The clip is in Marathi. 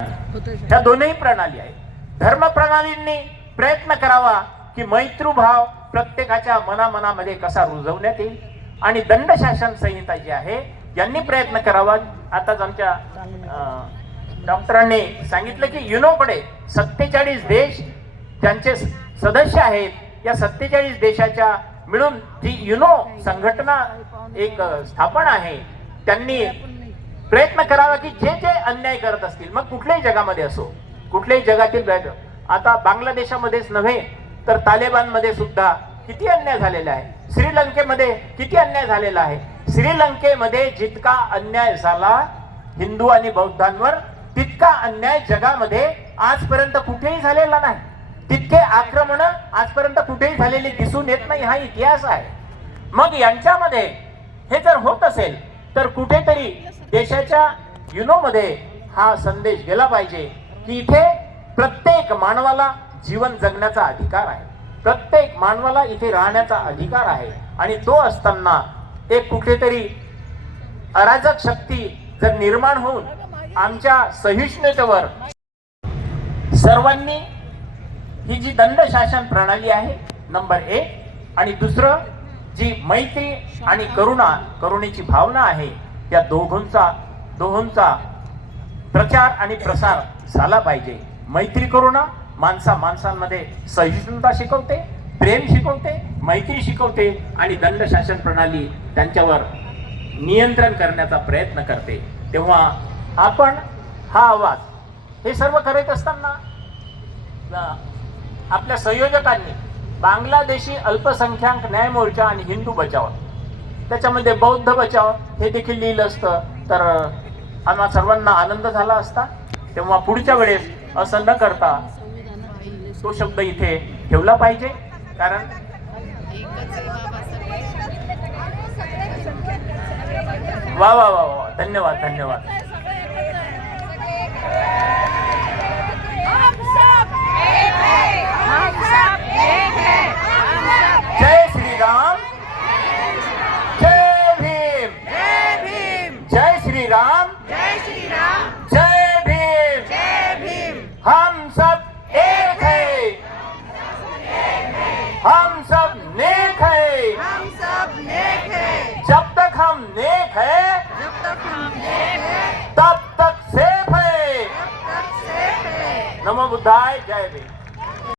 ह्या दोनही प्रणाली आहेत. धर्म प्रणालींनी प्रयत्न करावा की मैत्रुभाव प्रत्येकाच्या मनामनामध्ये कसा रुजवण्यात येईल आणि दंड शासन संहिता जी आहे यांनी प्रयत्न करावा. आताच आमच्या डॉक्टरांनी सांगितलं की युनोकडे सत्तेचाळीस देश त्यांचे सदस्य आहेत. या सत्तेचाळीस देशाच्या मिळून जी युनो संघटना एक स्थापन आहे. त्यांनी प्रयत्न करावा की जे जे अन्याय करत असतील मग कुठल्याही जगामध्ये असो कुठल्याही जगातील आता बांगलादेशामध्येच नव्हे तर तालिबानमध्ये सुद्धा किती अन्याय झालेला आहे? श्रीलंकेमध्ये किती अन्याय झालेला आहे? श्रीलंकेमध्ये जितका अन्याय झाला हिंदू आणि बौद्धांवर तितका अन्याय जगामध्ये आजपर्यंत कुठेही झालेला नाही. तितके आक्रमण आजपर्यंत कुठेही झालेली दिसून येत नाही हा इतिहास आहे. मग यांच्यामध्ये हे जर होत असेल तर कुठेतरी देशाच्या युनोमध्ये हा संदेश गेला पाहिजे की इथे प्रत्येक मानवाला जीवन जगण्याचा अधिकार आहे. प्रत्येक मानवाला इथे राहण्याचा अधिकार आहे. आणि तो असताना एक कुठेतरी अराजक शक्ती जर निर्माण होऊन आमच्या सहिष्णुतेवर सर्वांनी ही जी दंड शासन प्रणाली आहे नंबर एक. आणि दुसरं जी मैत्री आणि करुणा करुणेची भावना आहे या दोघांचा दोहोंचा प्रचार आणि प्रसार झाला पाहिजे. मैत्री करुणा माणसा माणसांमध्ये सहिष्णुता शिकवते प्रेम शिकवते मैत्री शिकवते आणि दंडशासन प्रणाली त्यांच्यावर नियंत्रण करण्याचा प्रयत्न करते. तेव्हा आपण हा आवाज हे सर्व करत असताना आपल्या संयोजकांनी बांगलादेशी अल्पसंख्याक न्याय मोर्चा आणि हिंदू बचाव. त्याच्यामध्ये बौद्ध बचाव हे देखील लिहिलं असतं. तर आम्हा सर्वांना आनंद झाला असता. तेव्हा पुढच्या वेळेस असं न करता तो शब्द इथे ठेवला पाहिजे. कारण वा वा वा वा. धन्यवाद धन्यवाद. राम। जय श्री राम जय भीम। जय भीम। हम सब एक है। हम सब नेक है। हम सब नेक है। जब तक हम नेक है जब तक हम नेक है तब तक सेफ़ है। तब तक सेफ़ है। नमो बुद्धाय जय भीम।